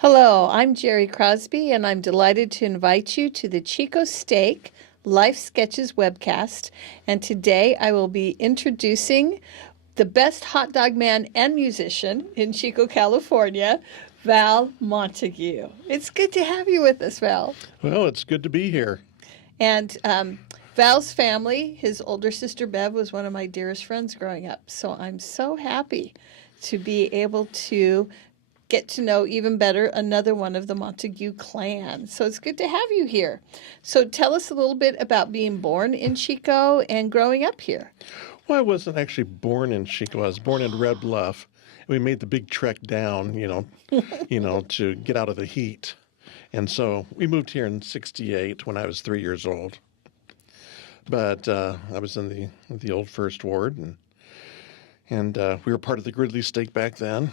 Hello, I'm Jerry Crosby, and I'm delighted to invite you to the Chico Steak Life Sketches webcast. And today I will be introducing the best hot dog man and musician in Chico, California, Val Montague. It's good to have you with us, Val. Well, it's good to be here. And Val's family, his older sister Bev, was one of my dearest friends growing up. So I'm so happy to be able to get to know even better another one of the Montague clan. So it's good to have you here. So tell us a little bit about being born in Chico and growing up here. Well, I wasn't actually born in Chico. I was born in Red Bluff. We made the big trek down, to get out of the heat. And so we moved here in '68 when I was 3 years old. But I was in the old First Ward, and we were part of the Gridley Steak back then.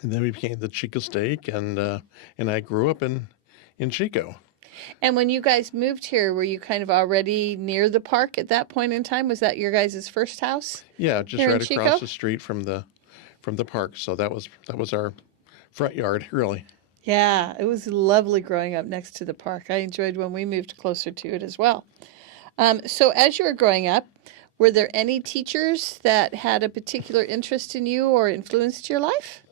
And then we became the Chico Steak, and I grew up in Chico. And when you guys moved here, were you kind of already near the park at that point in time? Was that your guys' first house? Yeah, just here in right Chico? across the street from the park. So that was our front yard, really. Yeah, it was lovely growing up next to the park. I enjoyed when we moved closer to it as well. So as you were growing up, were there any teachers that had a particular interest in you or influenced your life?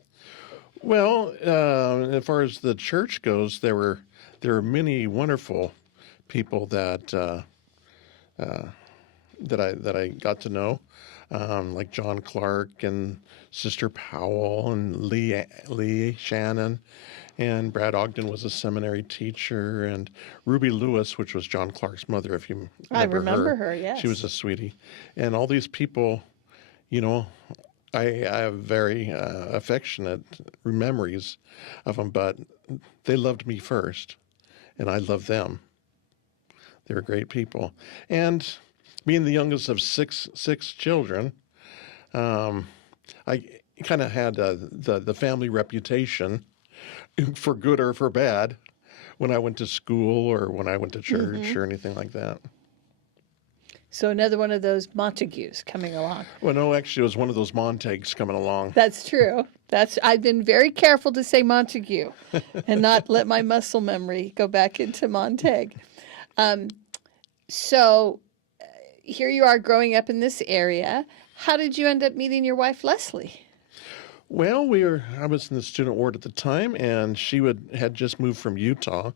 Well, as far as the church goes, there were many wonderful people that I got to know, like John Clark and Sister Powell and Lee Shannon, and Brad Ogden was a seminary teacher, and Ruby Lewis, which was John Clark's mother, if you I remember remember her, yes. She was a sweetie, and all these people, you know. I have very affectionate memories of them, but they loved me first, and I loved them. They were great people. And being the youngest of six children, I kind of had the family reputation, for good or for bad, when I went to school or when I went to church or anything like that. So another one of those Montagues coming along. Well, no, actually, it was one of those Montagues coming along. That's true. I've been very careful to say Montague and not let my muscle memory go back into Montague. So here you are growing up in this area. How did you end up meeting your wife, Leslie? Well, I was in the student ward at the time, and she had just moved from Utah.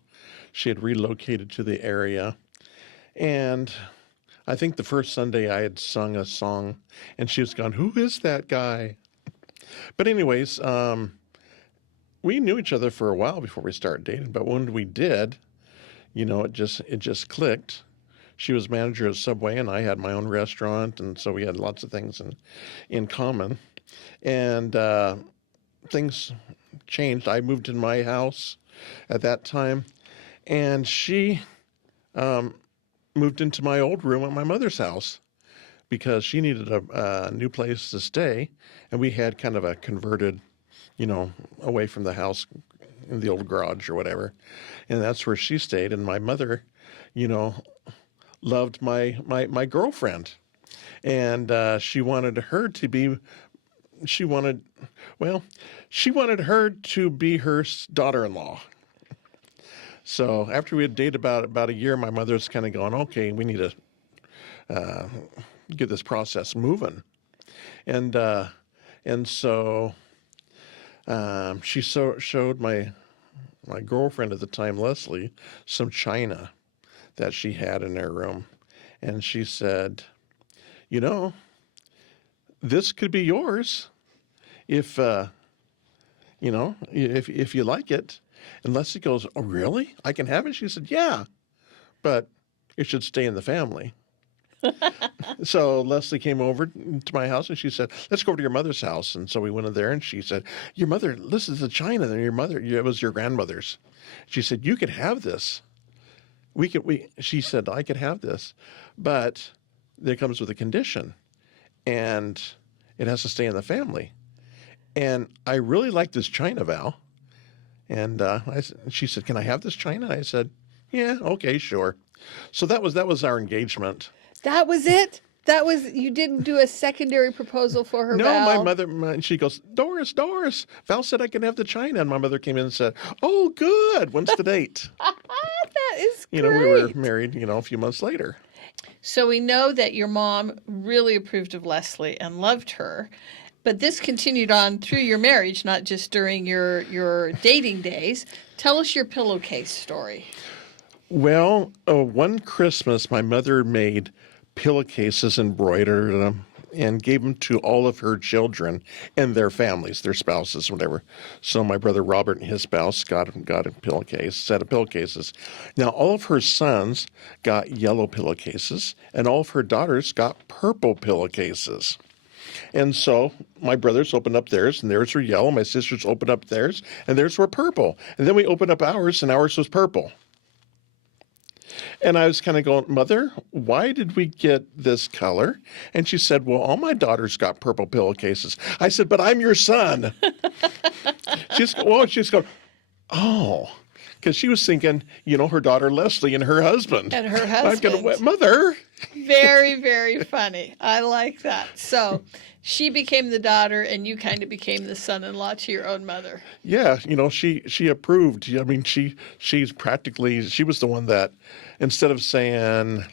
She had relocated to the area, and I think the first Sunday I had sung a song, and she was going, "Who is that guy?" But anyways, we knew each other for a while before we started dating, but when we did, it just clicked. She was manager of Subway, and I had my own restaurant, and so we had lots of things in common. And things changed. I moved in my house at that time, and she moved into my old room at my mother's house because she needed a new place to stay, and we had kind of a converted, away from the house in the old garage or whatever, and that's where she stayed. And my mother, loved my girlfriend, and she wanted her to be. She wanted her to be her daughter-in-law. So after we had dated about a year, my mother's kind of going, okay, we need to get this process moving. And so she showed my girlfriend at the time, Leslie, some china that she had in her room. And she said, this could be yours if if you like it. And Leslie goes, "Oh, really? I can have it?" She said, "Yeah, but it should stay in the family." So Leslie came over to my house and she said, "Let's go over to your mother's house." And so we went in there and she said, "Your mother, this is the china, and it was your grandmother's." She said, "You could have this. She said, "I could have this, but it comes with a condition, and it has to stay in the family." And I really like this china, Val. And she said, "Can I have this china?" I said, "Yeah, okay, sure." So that was our engagement. That was it? That was, you didn't do a secondary proposal for her, No, Val? she goes, Doris, Val said I can have the china. And my mother came in and said, oh, good. When's the date? That is We were great. married, a few months later. So we know that your mom really approved of Leslie and loved her. But this continued on through your marriage, not just during your dating days. Tell us your pillowcase story. Well, one Christmas, my mother made pillowcases, embroidered them, and gave them to all of her children and their families, their spouses, whatever. So my brother Robert and his spouse got a pillowcase, set of pillowcases. Now, all of her sons got yellow pillowcases, and all of her daughters got purple pillowcases. And so my brothers opened up theirs, and theirs were yellow. My sisters opened up theirs, and theirs were purple. And then we opened up ours, and ours was purple. And I was kind of going, Mother, why did we get this color? And she said, well, all my daughters got purple pillowcases. I said, but I'm your son. She's going, oh, because she was thinking, her daughter Leslie and her husband. And her husband. I'm going, Mother. Very, very funny. I like that. So she became the daughter, and you kind of became the son-in-law to your own mother. Yeah, she approved. I mean, she was the one that, instead of saying,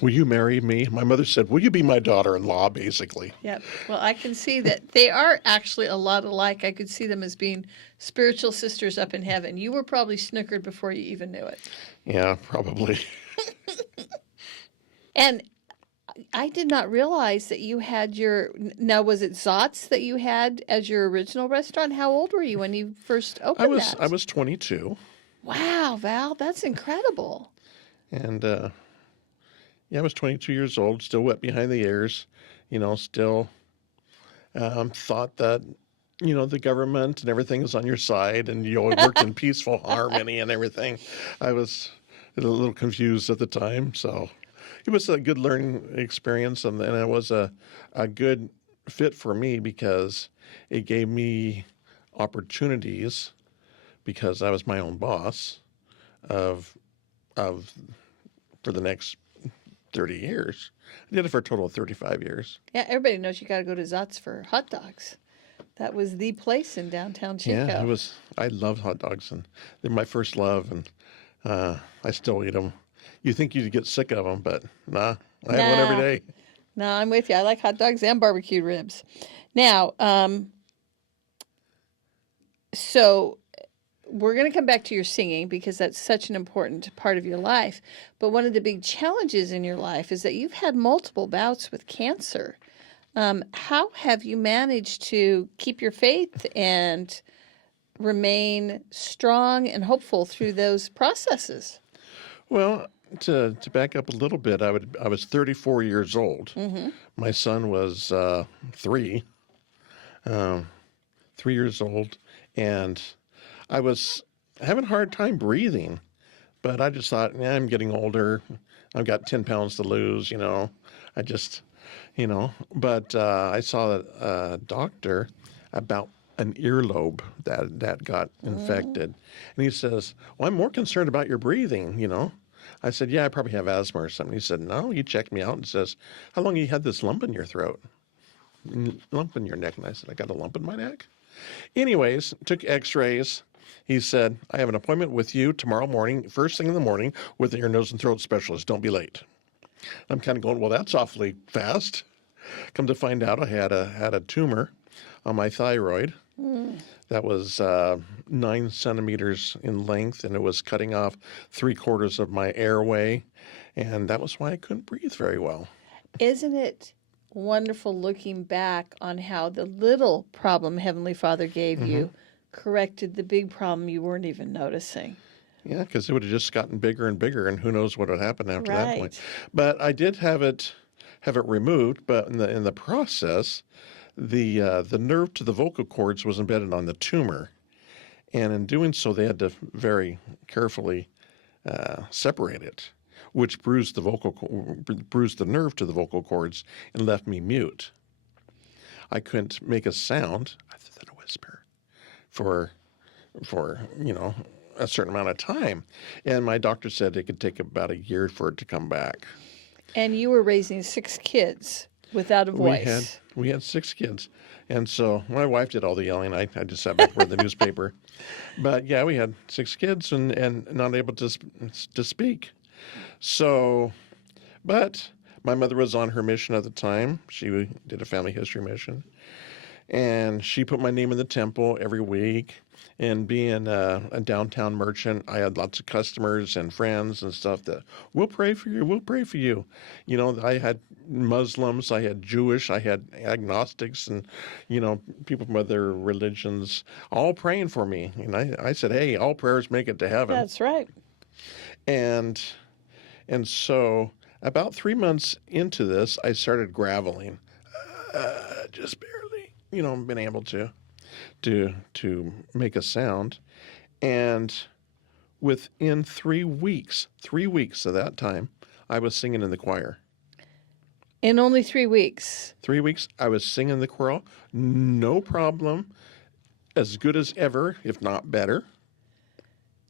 will you marry me? My mother said, will you be my daughter-in-law, basically. Yep. Well, I can see that they are actually a lot alike. I could see them as being spiritual sisters up in heaven. You were probably snookered before you even knew it. Yeah, probably. And I did not realize that you had now was it Zot's that you had as your original restaurant? How old were you when you first opened that? I was 22. Wow, Val, that's incredible. And I was 22 years old, still wet behind the ears, still thought that, the government and everything is on your side, and you worked in peaceful harmony and everything. I was a little confused at the time, so it was a good learning experience, and it was a good fit for me because it gave me opportunities, because I was my own boss of for the next 30 years. I did it for a total of 35 years. Yeah, everybody knows you got to go to Zot's for hot dogs. That was the place in downtown Chico. Yeah, I love hot dogs, and they're my first love, and I still eat them. You think you'd get sick of them, but nah, I have one every day. No, I'm with you. I like hot dogs and barbecued ribs. Now, so we're going to come back to your singing because that's such an important part of your life. But one of the big challenges in your life is that you've had multiple bouts with cancer. How have you managed to keep your faith and remain strong and hopeful through those processes? Well, to back up a little bit, I was 34 years old. Mm-hmm. My son was 3 years old, and I was having a hard time breathing. But I just thought, I'm getting older. I've got 10 pounds to lose, I just, But I saw a doctor about an earlobe that got infected. And he says, well, I'm more concerned about your breathing, I said, yeah, I probably have asthma or something. He said, no, he checked me out and says, how long have you had this lump in your throat? Lump in your neck. And I said, I got a lump in my neck? Anyways, took x-rays. He said, I have an appointment with you tomorrow morning, first thing in the morning, with an ear, nose, and throat specialist. Don't be late. I'm kind of going, well, that's awfully fast. Come to find out, I had a tumor on my thyroid. That was 9 centimeters in length, and it was cutting off 3/4 of my airway, and that was why I couldn't breathe very well. Isn't it wonderful looking back on how the little problem Heavenly Father gave you corrected the big problem you weren't even noticing? Yeah, because it would have just gotten bigger and bigger, and who knows what would happen after that point. Right. But I did have it removed, but in the process, the nerve to the vocal cords was embedded on the tumor, and in doing so, they had to very carefully separate it, which bruised the nerve to the vocal cords and left me mute. I couldn't make a sound other than a whisper for a certain amount of time, and my doctor said it could take about a year for it to come back. And you were raising 6 kids without a voice. We had 6 kids. And so my wife did all the yelling. I just sat back and read the newspaper. But yeah, we had 6 kids and not able to speak. So, but my mother was on her mission at the time. She did a family history mission. And she put my name in the temple every week. And being a downtown merchant, I had lots of customers and friends and stuff that, we'll pray for you, we'll pray for you. You know, I had Muslims, I had Jewish, I had agnostics, and, you know, people from other religions all praying for me. And I said, hey, all prayers make it to heaven. That's right. And so about 3 months into this, I started graveling, just barely, you know, been able to make a sound. And within 3 weeks of that time, I was singing in the choir. In only 3 weeks. 3 weeks, I was singing in the choir, no problem, as good as ever, if not better.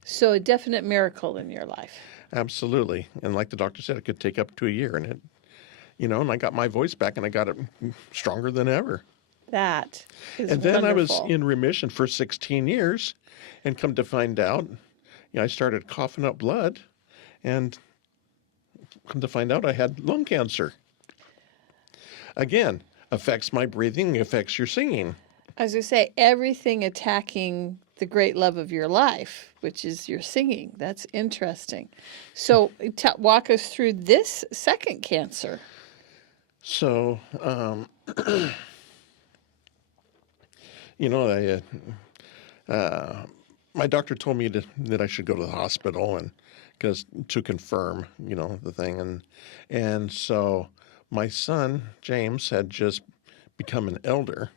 So a definite miracle in your life. Absolutely. And like the doctor said, it could take up to a year. And it, you know, and I got my voice back and I got it stronger than ever. That is And then wonderful. I was in remission for 16 years, and come to find out, you know, I started coughing up blood, and come to find out I had lung cancer. Again, affects my breathing, affects your singing. As I say, everything attacking the great love of your life, which is your singing. That's interesting. So walk us through this second cancer. So, you know, my doctor told me that I should go to the hospital and to confirm, you know, the thing. And so my son, James, had just become an elder.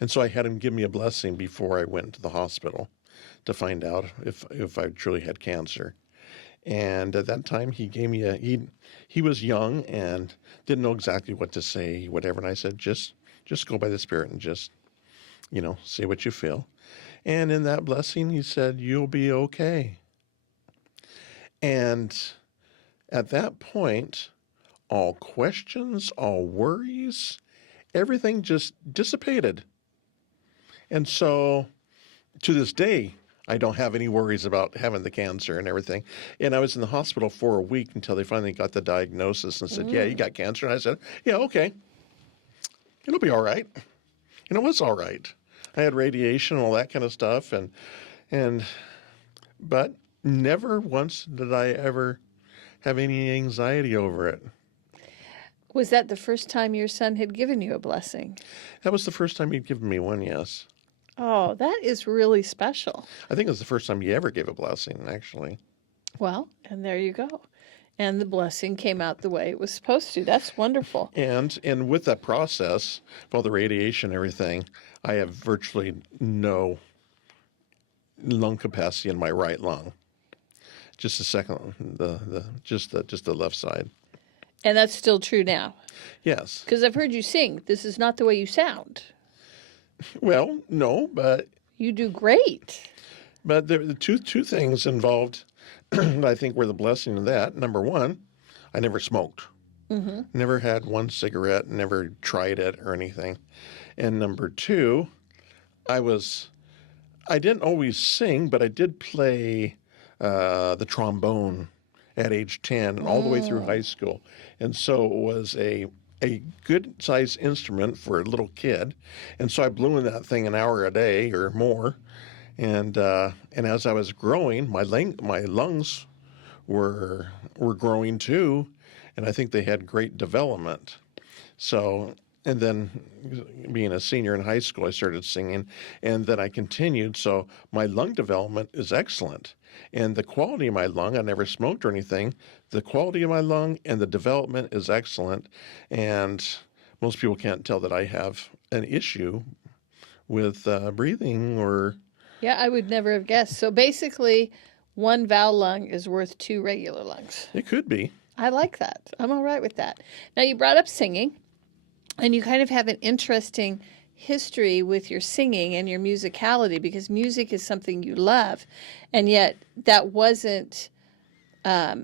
And so I had him give me a blessing before I went to the hospital to find out if I truly had cancer. And at that time, he gave me he was young and didn't know exactly what to say, whatever. And I said, just go by the Spirit and just, you know, say what you feel. And in that blessing, he said, you'll be okay. And at that point, all questions, all worries, everything just dissipated. And so to this day, I don't have any worries about having the cancer and everything. And I was in the hospital for a week until they finally got the diagnosis and said, yeah, you got cancer. And I said, yeah, okay. It'll be all right. And it was all right. I had radiation and all that kind of stuff. But never once did I ever have any anxiety over it. Was that the first time your son had given you a blessing? That was the first time he'd given me one, yes. Oh, that is really special. I think it was the first time he ever gave a blessing, actually. Well, and there you go. And the blessing came out the way it was supposed to. That's wonderful. And with that process, with all the radiation and everything, I have virtually no lung capacity in my right lung. Just a second, just the left side. And that's still true now. Yes. Because I've heard you sing. This is not the way you sound. Well, no, but You do great. But there the two things involved that I think were the blessing of that. Number one, I never smoked. Mm-hmm. Never had one cigarette, never tried it or anything. And number two, I didn't always sing, but I did play the trombone at age 10 and all the way through high school. And so it was a good-sized instrument for a little kid. And so I blew in that thing an hour a day or more. And as I was growing, my lungs were growing too, and I think they had great development. So, and then being a senior in high school, I started singing, and then I continued. So my lung development is excellent. And the quality of my lung, I never smoked or anything, the quality of my lung and the development is excellent. And most people can't tell that I have an issue with breathing or... Yeah, I would never have guessed. So basically, one Val lung is worth 2 regular lungs. It could be. I like that. I'm all right with that. Now, you brought up singing, and you kind of have an interesting history with your singing and your musicality, because music is something you love, and yet that wasn't a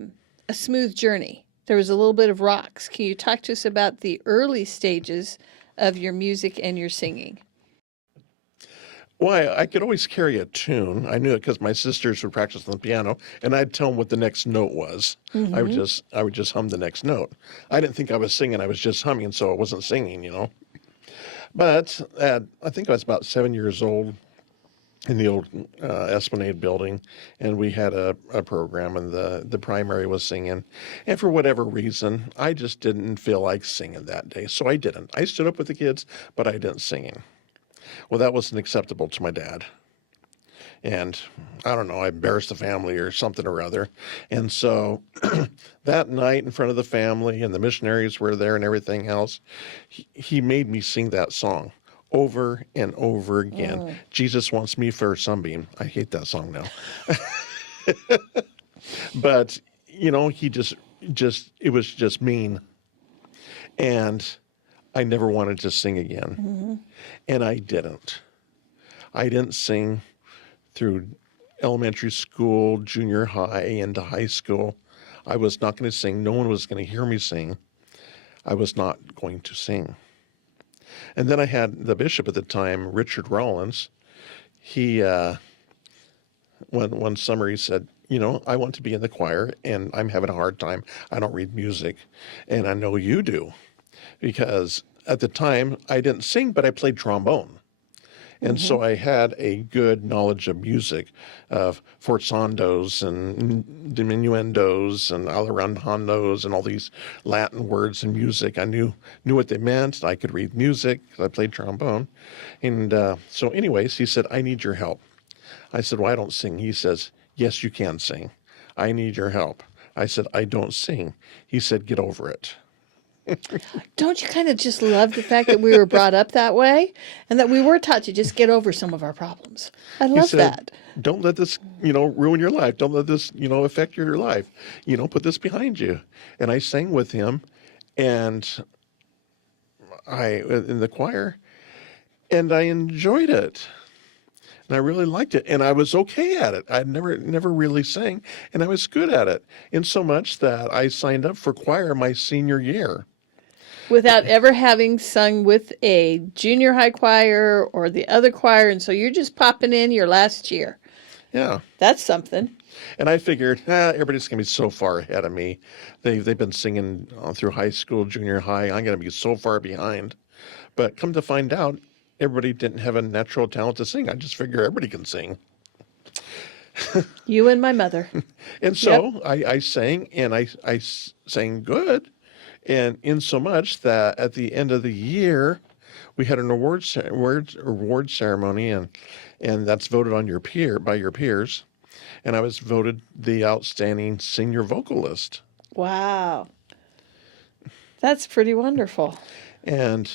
smooth journey. there was a little bit of rocks. Can you talk to us about the early stages of your music and your singing? Well, I could always carry a tune. I knew it because my sisters would practice on the piano, and I'd tell them what the next note was. Mm-hmm. I would just hum the next note. I didn't think I was singing; I was just humming, so I wasn't singing. But I think I was about 7 years old in the old Esplanade building, and we had a program, and the primary was singing. And for whatever reason, I just didn't feel like singing that day, so I didn't. I stood up with the kids, but I didn't sing. Well, that wasn't acceptable to my dad. And I don't know, I embarrassed the family or something or other. And so that night in front of the family and the missionaries were there and everything else, he made me sing that song over and over again. Jesus Wants Me for a Sunbeam. I hate that song now. But, he it was just mean. And I never wanted to sing again. Mm-hmm. And I didn't. I didn't sing through elementary school, junior high, into high school. I was not going to sing. No one was going to hear me sing. I was not going to sing. And then I had the bishop at the time, Richard Rollins. He, one summer he said, I want to be in the choir, and I'm having a hard time. I don't read music, and I know you do. Because at the time, I didn't sing, but I played trombone. And so I had a good knowledge of music, of forzandos and diminuendos and alejandros and all these Latin words in music. I knew what they meant. I could read music because I played trombone. And so anyways, he said, I need your help. I said, well, I don't sing. He says, yes, you can sing. I need your help. I said, I don't sing. He said, get over it. Don't you kind of just love the fact that we were brought up that way and that we were taught to just get over some of our problems? I He love said, that. don't let this, ruin your life. Don't let this, affect your life. Put this behind you. And I sang with him and in the choir, and I enjoyed it. And I really liked it. And I was okay at it. I'd never really sang, and I was good at it. In so much that I signed up for choir my senior year. Without ever having sung with a junior high choir or the other choir, and so you're just popping in your last year. Yeah. That's something. And I figured, everybody's going to be so far ahead of me. They've been singing through high school, junior high. I'm going to be so far behind. But come to find out, everybody didn't have a natural talent to sing. I just figure everybody can sing. You and my mother. And so I sang, and I sang good. And in so much that at the end of the year, we had an award ceremony, and that's voted on by your peers. And I was voted the outstanding senior vocalist. Wow. That's pretty wonderful. And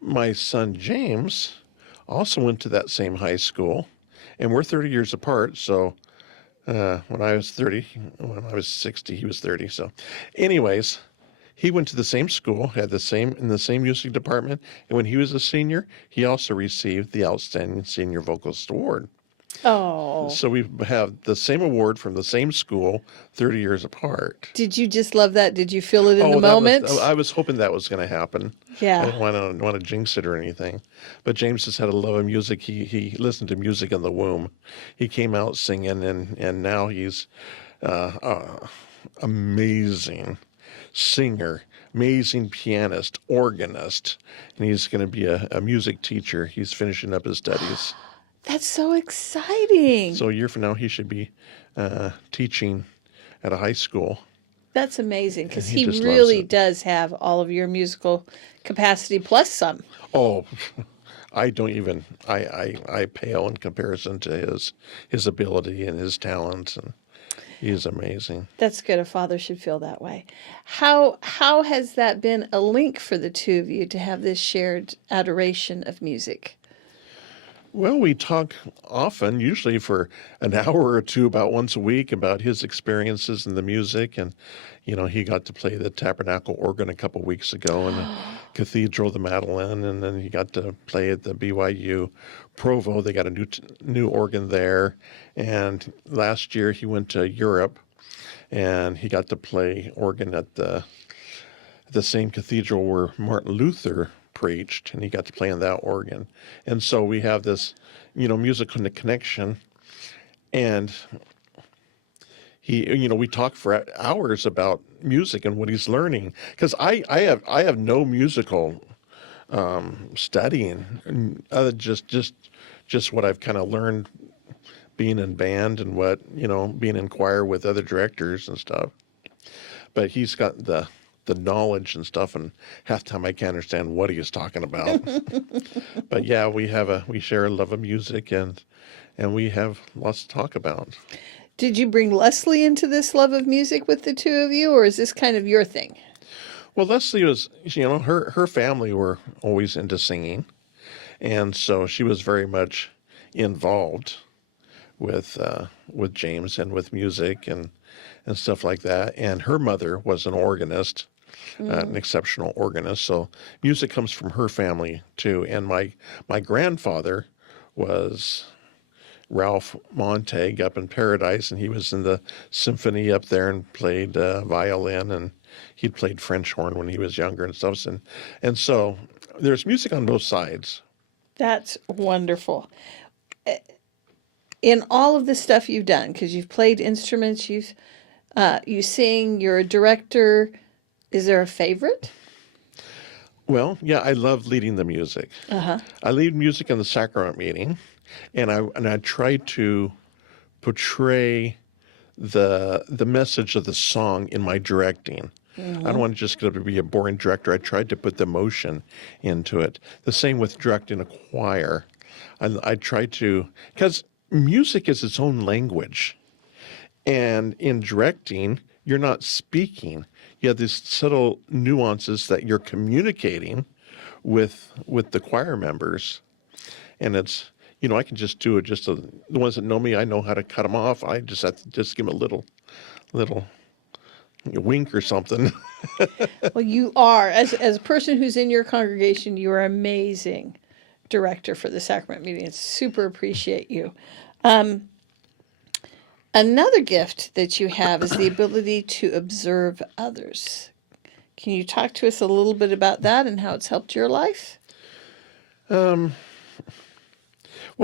my son James also went to that same high school, and we're 30 years apart. So when I was 30, when I was 60, he was 30. So anyways, he went to the same school, had in the same music department, and when he was a senior, he also received the Outstanding Senior Vocalist Award. Oh. So we have the same award from the same school, 30 years apart. Did you just love that? Did you feel it in the moment? I was hoping that was going to happen. Yeah. I didn't want to jinx it or anything. But James just had a love of music. He listened to music in the womb. He came out singing, and now he's amazing singer, amazing pianist, organist, and he's going to be a music teacher. He's finishing up his studies. That's so exciting. So a year from now, he should be teaching at a high school. That's amazing because And he he just really loves it. does have all of your musical capacity plus some. Oh, I don't even, I pale in comparison to his ability and his talent, and he is amazing. That's good. A father should feel that way. How has that been a link for the two of you to have this shared adoration of music? Well, we talk often, usually for an hour or two, about once a week, about his experiences in the music. And, he got to play the tabernacle organ a couple weeks ago in the Cathedral of the Madeleine. And then he got to play at the BYU Provo. They got a new organ there. And last year he went to Europe and he got to play organ at the same cathedral where Martin Luther preached, and he got to play on that organ. And so we have this, musical connection. And we talk for hours about music and what he's learning. Because I have no musical studying, other just what I've kind of learned being in band and what, being in choir with other directors and stuff. But he's got the knowledge and stuff, and half the time I can't understand what he is talking about. But yeah, we share a love of music, and we have lots to talk about. Did you bring Leslie into this love of music with the two of you, or is this kind of your thing? Well, Leslie was, her family were always into singing, and so she was very much involved with James and with music and stuff like that. And her mother was an organist, an exceptional organist. So music comes from her family too. And my grandfather was Ralph Montague up in Paradise, and he was in the symphony up there and played violin, and he'd played French horn when he was younger and stuff. And so there's music on both sides. That's wonderful. In all of the stuff you've done, because you've played instruments, you sing, you're a director, is there a favorite? Well, yeah, I love leading the music. I lead music in the sacrament meeting, and I try to portray the message of the song in my directing. I don't want to just get up to be a boring director. I tried to put the emotion into it. The same with directing a choir. I try to, because music is its own language. And in directing, you're not speaking. You have these subtle nuances that you're communicating with the choir members. And it's, I can just do it. The ones that know me, I know how to cut them off. I just have to just give them a little wink or something. Well, you are, as a person who's in your congregation, you are amazing director for the sacrament meeting. It's super appreciate you. Another gift that you have is the ability to observe others. Can you talk to us a little bit about that and how it's helped your life? Well,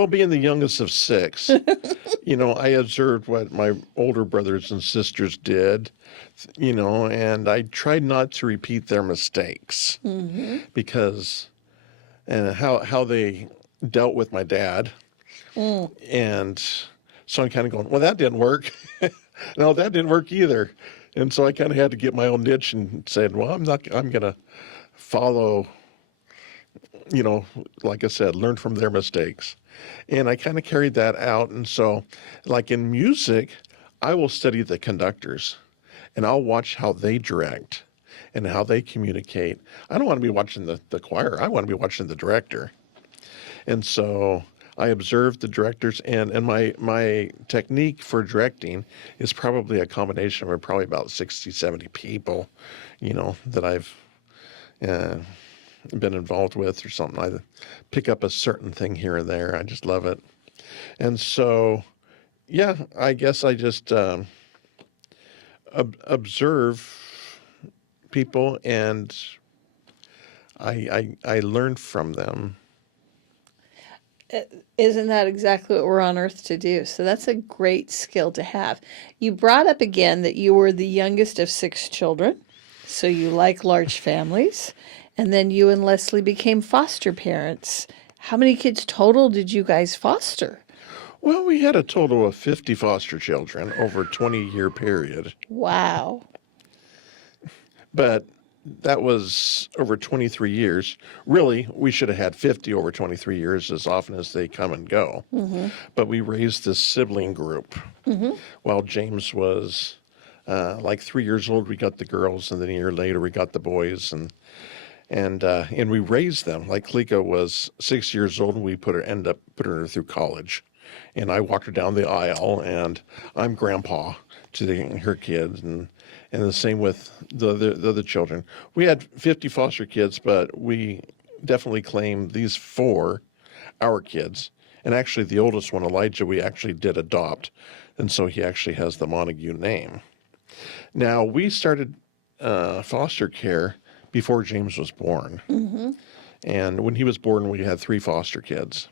being the youngest of six, I observed what my older brothers and sisters did, and I tried not to repeat their mistakes because how they dealt with my dad. And so I'm kind of going, well, that didn't work. No, that didn't work either. And so I kind of had to get my own niche and said, well, I'm going to follow, like I said, learn from their mistakes. And I kind of carried that out. And so, like in music, I will study the conductors and I'll watch how they direct and how they communicate. I don't want to be watching the choir. I want to be watching the director. And so I observe the directors, and my technique for directing is probably a combination of probably about 60, 70 people, that I've been involved with or something. I pick up a certain thing here and there. I just love it. And so, yeah, I guess I just observe people, and I learn from them. Isn't that exactly what we're on earth to do? So that's a great skill to have. You brought up again that you were the youngest of 6 children, so you like large families. And then you and Leslie became foster parents. How many kids total did you guys foster? Well, we had a total of 50 foster children over a 20-year period. Wow. But that was over 23 years. Really, we should have had 50 over 23 years as often as they come and go. But we raised this sibling group. While James was like 3 years old, we got the girls, and then a year later we got the boys, and we raised them. Like Klika was 6 years old, and we ended up putting her through college. And I walked her down the aisle, and I'm grandpa to her kids, and the same with the other children. We had 50 foster kids, but we definitely claim these 4 our kids. And actually, the oldest one, Elijah, we actually did adopt, and so he actually has the Montague name. Now, we started foster care before James was born. Mm-hmm. And when he was born, we had 3 foster kids.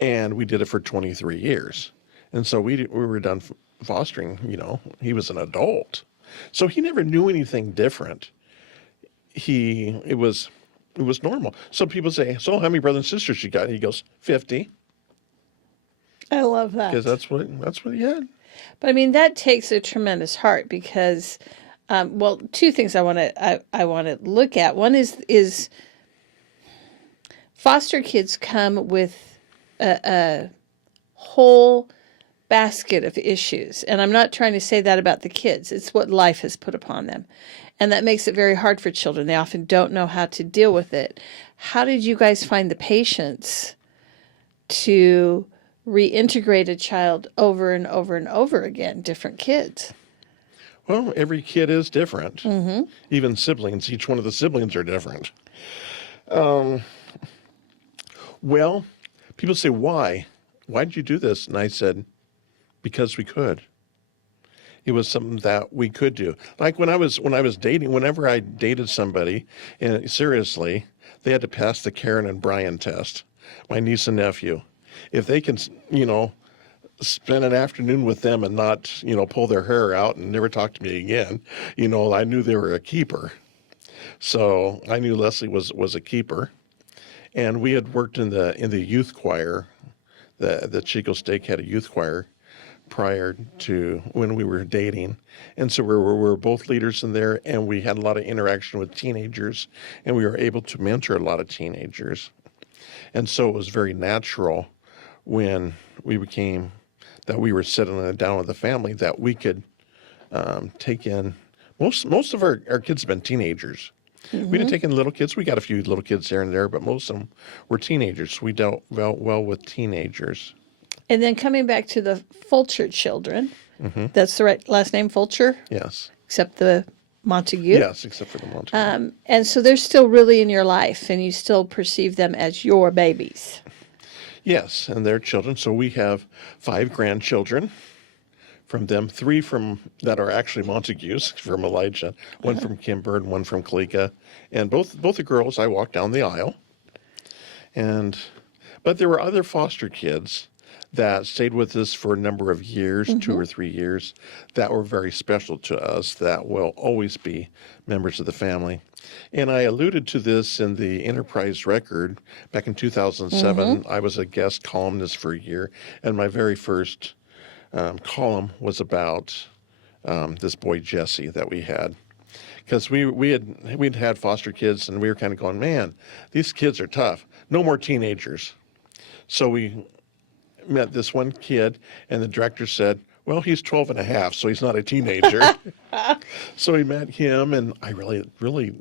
And we did it for 23 years. And so we were done fostering, he was an adult. So he never knew anything different. It was normal. Some people say, so how many brothers and sisters you got? He goes, 50. I love that. Because that's what he had. But I mean, that takes a tremendous heart because, well, 2 things I want to look at. One is foster kids come with a whole basket of issues, and I'm not trying to say that about the kids. It's what life has put upon them, and that makes it very hard for children. They often don't know how to deal with it. How did you guys find the patience to reintegrate a child over and over and over again, different kids? Well, every kid is different. Mm-hmm. Even siblings. Each one of the siblings are different. Well, people say, why? Why did you do this? And I said, because we could. It was something that we could do. Like when I was dating, whenever I dated somebody, and seriously, they had to pass the Karen and Brian test, my niece and nephew. If they can, spend an afternoon with them and not, pull their hair out and never talk to me again, I knew they were a keeper. So I knew Leslie was a keeper. And we had worked in the youth choir. The Chico Stake had a youth choir prior to when we were dating. And so we were both leaders in there, and we had a lot of interaction with teenagers, and we were able to mentor a lot of teenagers. And so it was very natural when we were sitting down with the family that we could take in, most of our kids have been teenagers. Mm-hmm. We didn't take in little kids. We got a few little kids here and there, but most of them were teenagers. We dealt well with teenagers. And then coming back to the Fulcher children, mm-hmm. That's the right last name, Fulcher? Yes. Except the Montague? Yes, except for the Montague. And so they're still really in your life, and you still perceive them as your babies. Yes, and they're children. So we have 5 grandchildren from them, 3 that are actually Montagues from Elijah, 1 from Kimber and 1 from Kalika. And both the girls, I walked down the aisle. But there were other foster kids that stayed with us for a number of years, mm-hmm. 2 or 3 years, that were very special to us, that will always be members of the family. And I alluded to this in the Enterprise Record. Back in 2007, mm-hmm. I was a guest columnist for a year, and my very first column was about this boy Jesse that we had. Because we'd had foster kids, and we were kind of going, man, these kids are tough. No more teenagers. So we met this one kid, and the director said, well, he's 12 and a half, so he's not a teenager. So we met him, and I really, really,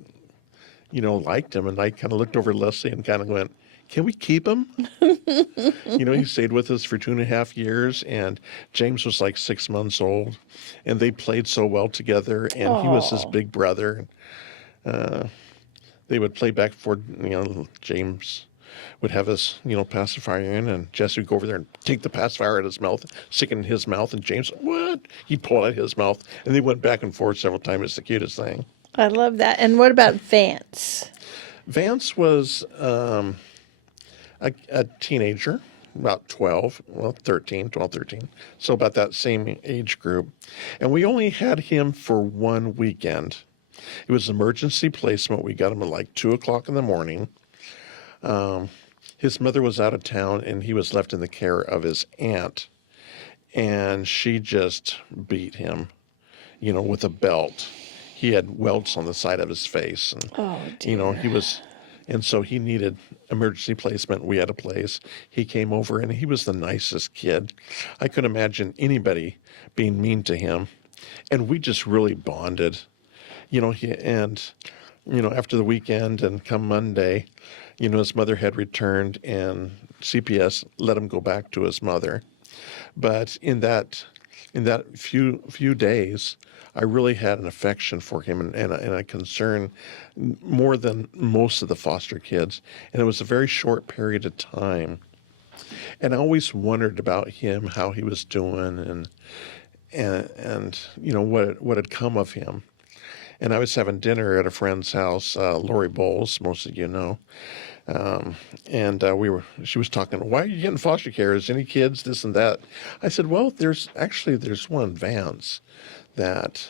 liked him. And I kind of looked over at Leslie and kind of went, can we keep him? He stayed with us for 2.5 years, and James was like 6 months old, and they played so well together, and Aww. He was his big brother. They would play back and forth, James would have his, pacifier in, and Jesse would go over there and take the pacifier out of his mouth, stick it in his mouth, and James, what? He'd pull it out of his mouth, and they went back and forth several times. It's the cutest thing. I love that. And what about Vance? Vance was a teenager, about 12, 13, so about that same age group. And we only had him for 1 weekend. It was emergency placement. We got him at like 2 o'clock in the morning. His mother was out of town, and he was left in the care of his aunt, and she just beat him, with a belt. He had welts on the side of his face, and oh, dear. And so he needed emergency placement. We had a place. He came over, and he was the nicest kid. I couldn't imagine anybody being mean to him, and we just really bonded, after the weekend and come Monday, his mother had returned, and CPS let him go back to his mother. But in that few days, I really had an affection for him and a concern more than most of the foster kids. And it was a very short period of time. And I always wondered about him, how he was doing. and what had come of him. And I was having dinner at a friend's house, Lori Bowles, most of you know. And she was talking, why are you getting foster care? Is any kids, this and that? I said, well, there's one, Vance, that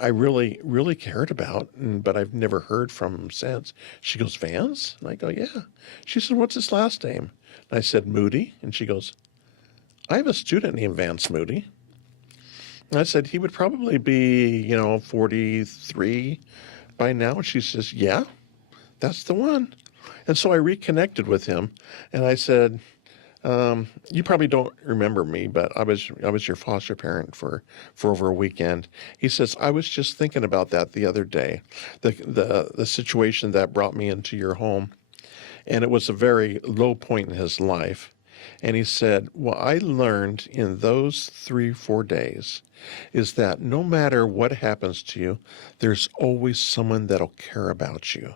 I really, really cared about, but I've never heard from him since. She goes, Vance? And I go, yeah. She said, what's his last name? And I said, Moody. And she goes, I have a student named Vance Moody. And I said, he would probably be, 43 by now. And she says, yeah, that's the one. And so I reconnected with him, and I said, you probably don't remember me, but I was your foster parent for over a weekend. He says, I was just thinking about that the other day, the situation that brought me into your home. And it was a very low point in his life. And he said, what I learned in those 3-4 days is that no matter what happens to you, there's always someone that'll care about you.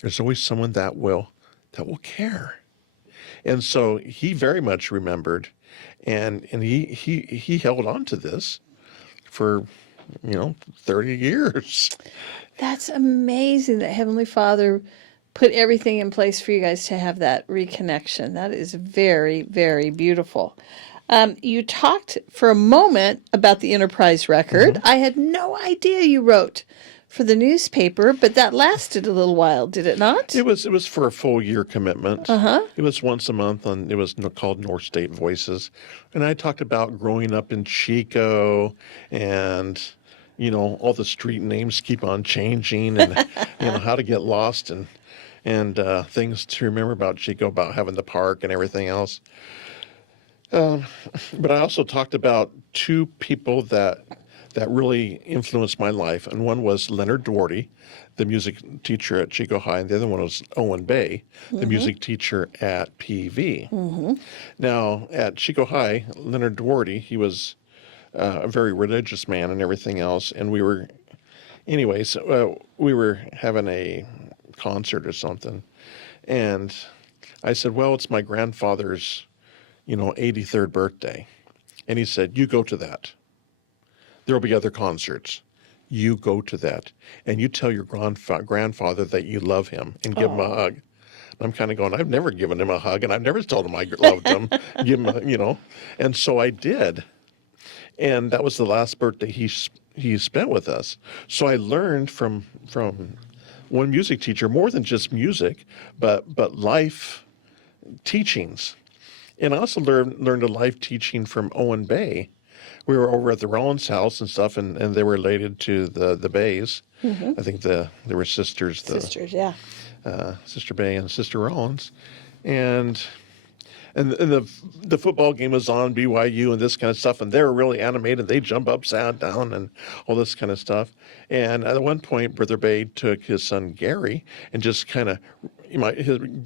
There's always someone that will care. And so he very much remembered, and he held on to this for 30 years. That's amazing that Heavenly Father put everything in place for you guys to have that reconnection. That is very, very beautiful. You talked for a moment about the Enterprise record. I had no idea you wrote for the newspaper, but that lasted a little while, did it not? It was for a full year commitment. Uh-huh. It was once a month, and it was called North State Voices. And I talked about growing up in Chico, and all the street names keep on changing, and how to get lost, and things to remember about Chico, about having the park and everything else. But I also talked about two people that really influenced my life. And one was Leonard Doherty, the music teacher at Chico High, and the other one was Owen Bay, the music teacher at PV. Now, at Chico High, Leonard Doherty, he was a very religious man and everything else. And we were having a concert or something. And I said, well, it's my grandfather's, 83rd birthday. And he said, you go to that. There'll be other concerts. You go to that. And you tell your grandfather that you love him and give him a hug. And I'm kind of going, I've never given him a hug, and I've never told him I loved him. Give him And so I did. And that was the last birthday he spent with us. So I learned from one music teacher, more than just music, but life teachings. And I also learned a life teaching from Owen Bay. We were over at the Rollins house and stuff, and they were related to the Bays. I think they were sisters. Sisters, yeah. Sister Bay and Sister Rollins. And the football game was on, BYU and this kind of stuff, and they were really animated. They jump upside down and all this kind of stuff. And at one point, Brother Bay took his son Gary and just kind of,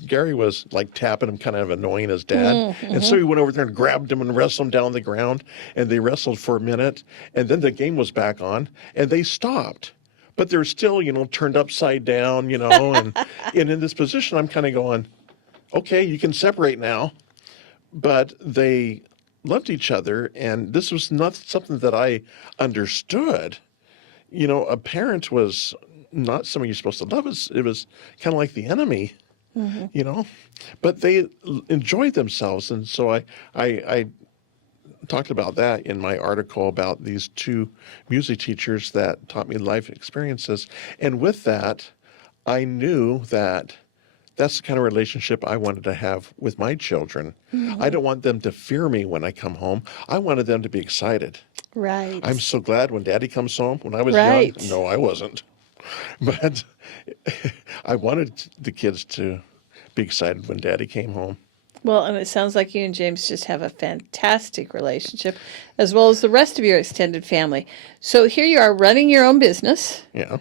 Gary was like tapping him, kind of annoying his dad. And so he went over there and grabbed him and wrestled him down on the ground. And they wrestled for a minute. And then the game was back on, and they stopped. But they're still, turned upside down, and in this position, I'm kind of going, okay, you can separate now. But they loved each other, and this was not something that I understood. A parent was not someone you're supposed to love. It was kind of like the enemy, But they enjoyed themselves, and so I talked about that in my article about these two music teachers that taught me life experiences. And with that, I knew that that's the kind of relationship I wanted to have with my children. I don't want them to fear me when I come home. I wanted them to be excited. Right. I'm so glad when Daddy comes home. When I was Right. young, no, I wasn't. But I wanted the kids to be excited when Daddy came home. Well, and it sounds like you and James just have a fantastic relationship, as well as the rest of your extended family. So here you are running your own business, Yeah.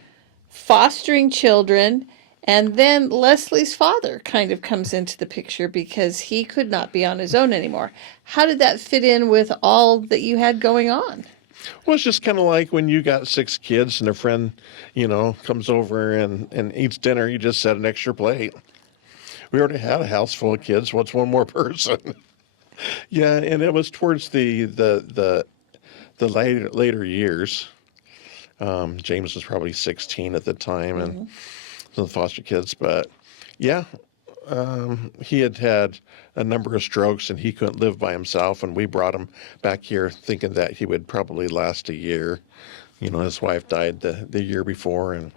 fostering children, and then Leslie's father kind of comes into the picture because he could not be on his own anymore. How did that fit in with all that you had going on? Well, it's just kind of like when you got 6 kids and a friend, comes over and eats dinner, you just set an extra plate. We already had a house full of kids. What's one more person? Yeah, and it was towards the later years. James was probably 16 at the time, and some foster kids. But yeah, he had had a number of strokes, and he couldn't live by himself. And we brought him back here, thinking that he would probably last a year. You know, his wife died the year before, and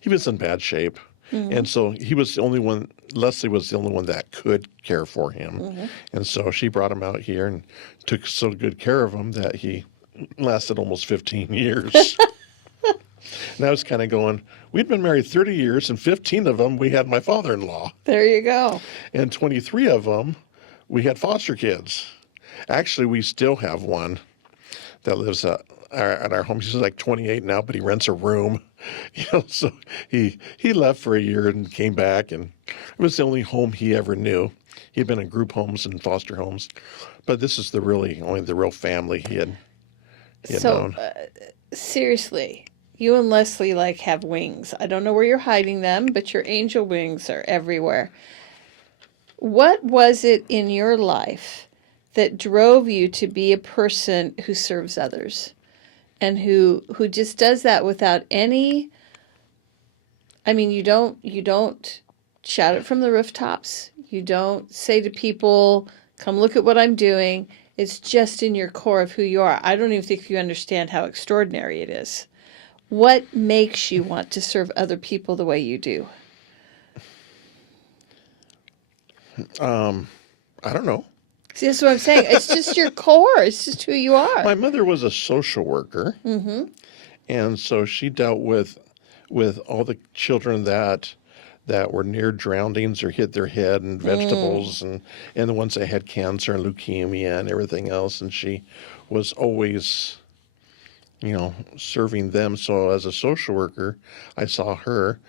he was in bad shape. And so he was the only one, Leslie was the only one that could care for him. And so she brought him out here and took so good care of him that he lasted almost 15 years. And I was kind of going, we'd been married 30 years, and 15 of them we had my father-in-law. There you go. And 23 of them we had foster kids. Actually, we still have one that lives at our home. He's like 28 now, but he rents a room. You know, so he left for a year and came back, and it was the only home he ever knew. He'd been in group homes and foster homes, but this is only the real family he had known. Seriously, you and Leslie like have wings. I don't know where you're hiding them, but your angel wings are everywhere. What was it in your life that drove you to be a person who serves others and who just does that without any, I mean, you don't shout it from the rooftops. You don't say to people, come look at what I'm doing. It's just in your core of who you are. I don't even think you understand how extraordinary it is. What makes you want to serve other people the way you do? I don't know. See, that's what I'm saying. It's just your core. It's just who you are. My mother was a social worker, and so she dealt with all the children that were near drownings or hit their head, and vegetables, and the ones that had cancer and leukemia and everything else. And she was always, you know, serving them. So as a social worker, I saw her.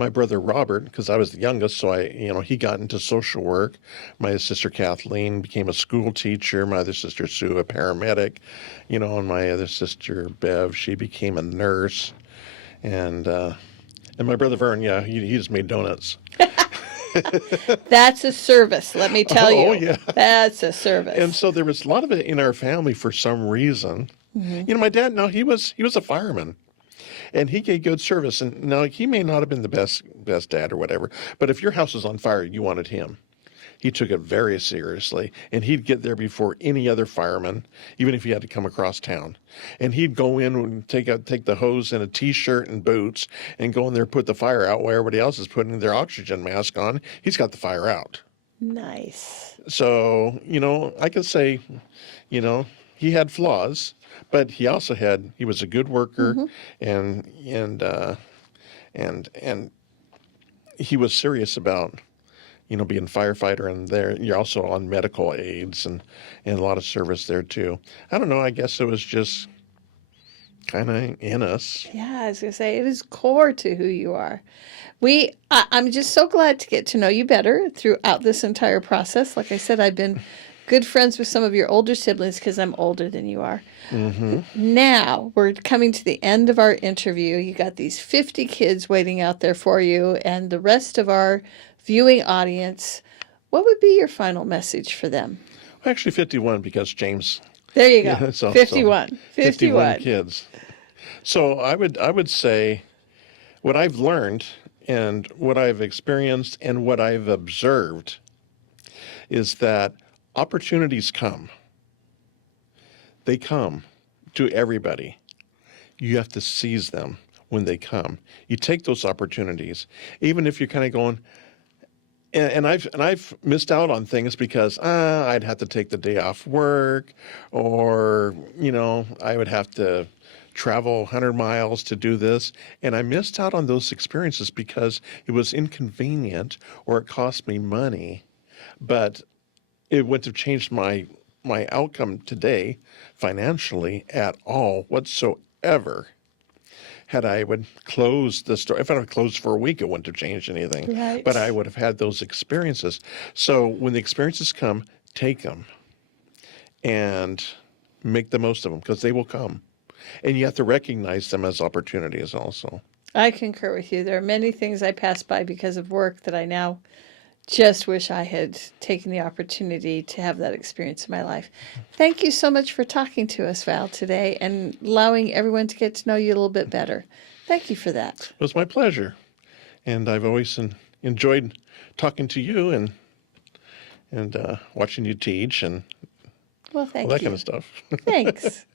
My brother Robert, because I was the youngest, so he got into social work. My sister Kathleen became a school teacher. My other sister Sue, a paramedic, you know, and my other sister Bev, she became a nurse. And my brother Vern, yeah, he just made donuts. That's a service, let me tell you. Oh, yeah. That's a service. And so there was a lot of it in our family for some reason. You know, my dad, no, he was a fireman. And he gave good service. And now he may not have been the best dad or whatever, but if your house was on fire, you wanted him. He took it very seriously, and he'd get there before any other fireman, even if he had to come across town. And he'd go in and take the hose and a T-shirt and boots and go in there and put the fire out while everybody else is putting their oxygen mask on. He's got the fire out. Nice. So, you know, I can say, you know, he had flaws, but he was a good worker, and he was serious about, you know, being a firefighter, and there you're also on medical aids and a lot of service there too. I don't know, I guess it was just kind of in us. Yeah, I was going to say, it is core to who you are. I'm just so glad to get to know you better throughout this entire process. Like I said, I've been good friends with some of your older siblings because I'm older than you are. Now we're coming to the end of our interview. You got these 50 kids waiting out there for you and the rest of our viewing audience. What would be your final message for them? Actually 51, because James. There you go. Yeah, 51. 51 kids. So I would say what I've learned and what I've experienced and what I've observed is that opportunities come. They come to everybody. You have to seize them when they come. You take those opportunities, even if you're kind of going, and I've missed out on things because I'd have to take the day off work, or, you know, I would have to travel 100 miles to do this. And I missed out on those experiences because it was inconvenient or it cost me money. But it wouldn't have changed my outcome today financially at all whatsoever. Had I would close the store, if I had closed for a week, it wouldn't have changed anything. Right. But I would have had those experiences. So when the experiences come, take them and make the most of them, because they will come. And you have to recognize them as opportunities also. I concur with you. There are many things I pass by because of work that I now just wish I had taken the opportunity to have that experience in my life. Thank you so much for talking to us, Val, today and allowing everyone to get to know you a little bit better. Thank you for that. It was my pleasure. And I've always enjoyed talking to you and watching you teach and Well, all thank that you. kind of stuff. Thanks.